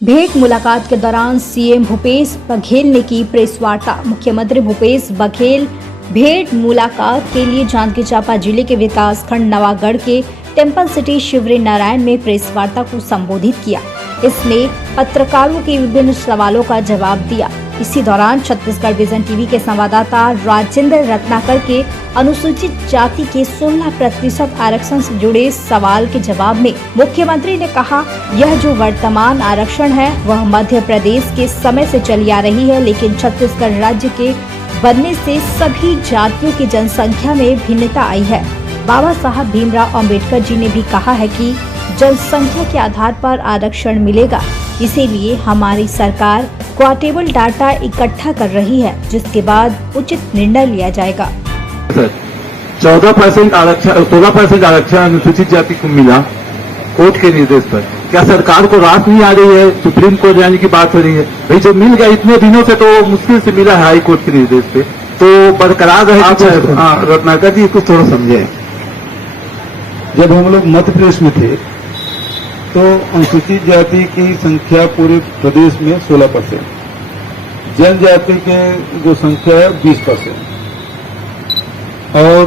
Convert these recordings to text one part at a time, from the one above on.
भेंट मुलाकात के दौरान सीएम भूपेश बघेल ने की प्रेस वार्ता। मुख्यमंत्री भूपेश बघेल भेंट मुलाकात के लिए जांजगीर चांपा जिले के विकास खंड नवागढ़ के टेम्पल सिटी शिवरी नारायण में प्रेस वार्ता को संबोधित किया। इसमें पत्रकारों के विभिन्न सवालों का जवाब दिया। इसी दौरान छत्तीसगढ़ विजन टीवी के संवाददाता राजेंद्र रत्नाकर के अनुसूचित जाति के 16% आरक्षण से जुड़े सवाल के जवाब में मुख्यमंत्री ने कहा, यह जो वर्तमान आरक्षण है वह मध्य प्रदेश के समय से चली आ रही है, लेकिन छत्तीसगढ़ राज्य के बनने से सभी जातियों की जनसंख्या में भिन्नता आई है। बाबा साहब भीमराव अंबेडकर जी ने भी कहा है कि जनसंख्या के आधार पर आरक्षण मिलेगा। इसीलिए हमारी सरकार क्वार्टेबल डाटा इकट्ठा कर रही है, जिसके बाद उचित निर्णय लिया जाएगा। 14% आरक्षण 16% आरक्षण अनुसूचित जाति को मिला कोर्ट के निर्देश पर। क्या सरकार को राहत नहीं आ रही है? सुप्रीम कोर्ट जाने की बात हो रही है। भाई जो मिल गया इतने दिनों से तो मुश्किल से मिला है हाई कोर्ट के निर्देश पे, तो बरकरार रहे। रत्नाकर जी कुछ थोड़ा समझे। जब हम लोग मध्य प्रदेश में थे तो अनुसूचित जाति की संख्या पूरे प्रदेश में 16%, जनजाति के जो संख्या है 20%, और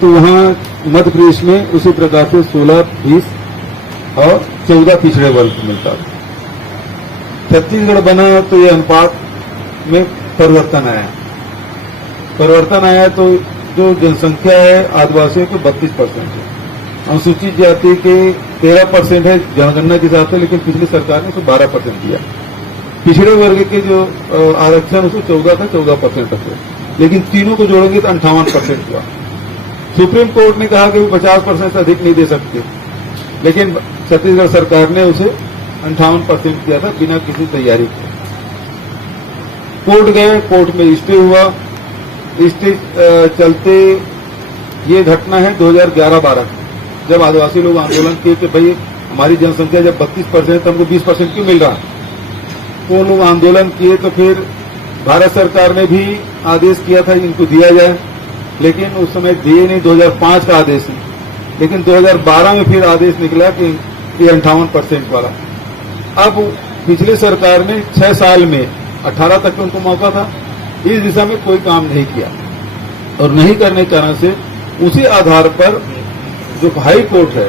तो वहाँ मध्य प्रदेश में उसी प्रकार से 16, 20 और 14 पिछड़े वर्ग मिलता था। छत्तीसगढ़ बना तो ये अनुपात में परिवर्तन आया तो जो जनसंख्या है आदिवासियों की 32% है, अनुसूचित जाति के 13% है जनगणना के हिसाब से, लेकिन पिछली सरकार ने उसको 12% दिया। पिछड़े वर्ग के जो आरक्षण उसको 14 था, 14% तक है, लेकिन तीनों को जोड़ेंगे तो 58% हुआ। सुप्रीम कोर्ट ने कहा कि वो 50% से अधिक नहीं दे सकते, लेकिन छत्तीसगढ़ सरकार ने उसे 58% दिया था बिना किसी तैयारी के। कोर्ट गए, कोर्ट में स्टे हुआ। स्टे चलते ये घटना है 2011-12 जब आदिवासी लोग आंदोलन किए कि भाई हमारी जनसंख्या जब 32% तो हमको 20% क्यों मिल रहा। तो लोग आंदोलन किए तो फिर भारत सरकार ने भी आदेश किया था इनको दिया जाए, लेकिन उस समय दिए नहीं। 2005 का आदेश है, लेकिन 2012 में फिर आदेश निकला कि ये 58% वाला। अब पिछली सरकार ने 6 साल में 18 तक उनको मौका था, इस दिशा में कोई काम नहीं किया, और नहीं करने के कारण से उसी आधार पर जो हाई कोर्ट है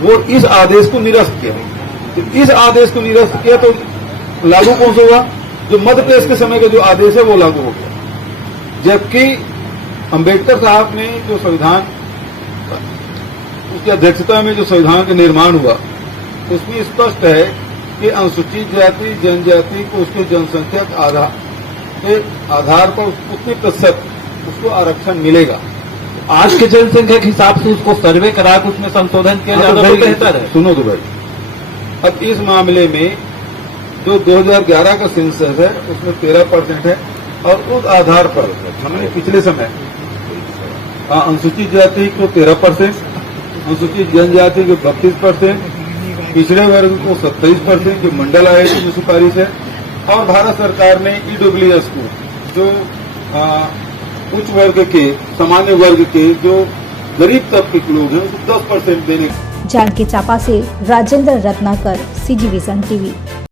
वो इस आदेश को निरस्त किया। तो इस आदेश को निरस्त किया तो लागू कौन सा हुआ? जो मध्य प्रदेश के समय का जो आदेश है वो लागू हो गया। जबकि अंबेडकर साहब ने जो संविधान, उसकी अध्यक्षता में जो संविधान का निर्माण हुआ, उसमें स्पष्ट है कि अनुसूचित जाति जनजाति को उसके जनसंख्या के आधार पर उतने प्रतिशत उसको आरक्षण मिलेगा। आज के जनसंख्या के हिसाब से उसको सर्वे करा के उसमें संशोधन किया जाए तो बेहतर है। सुनो तो भाई, अब इस मामले में जो 2011 का सेंसस है उसमें 13% है, और उस आधार पर हमने पिछले समय अनुसूचित जाति को 13%, अनुसूचित जनजाति को 32%, पिछड़े वर्ग को 27% की मंडल आयोग की सिफारिश है, और भारत सरकार ने ईडब्ल्यूएस को जो उच्च वर्ग के, सामान्य वर्ग के जो गरीब तबके के लोग हैं उसको 10% देने। जांजगीर चांपा से Rajendra Ratnakar, CG vision TV.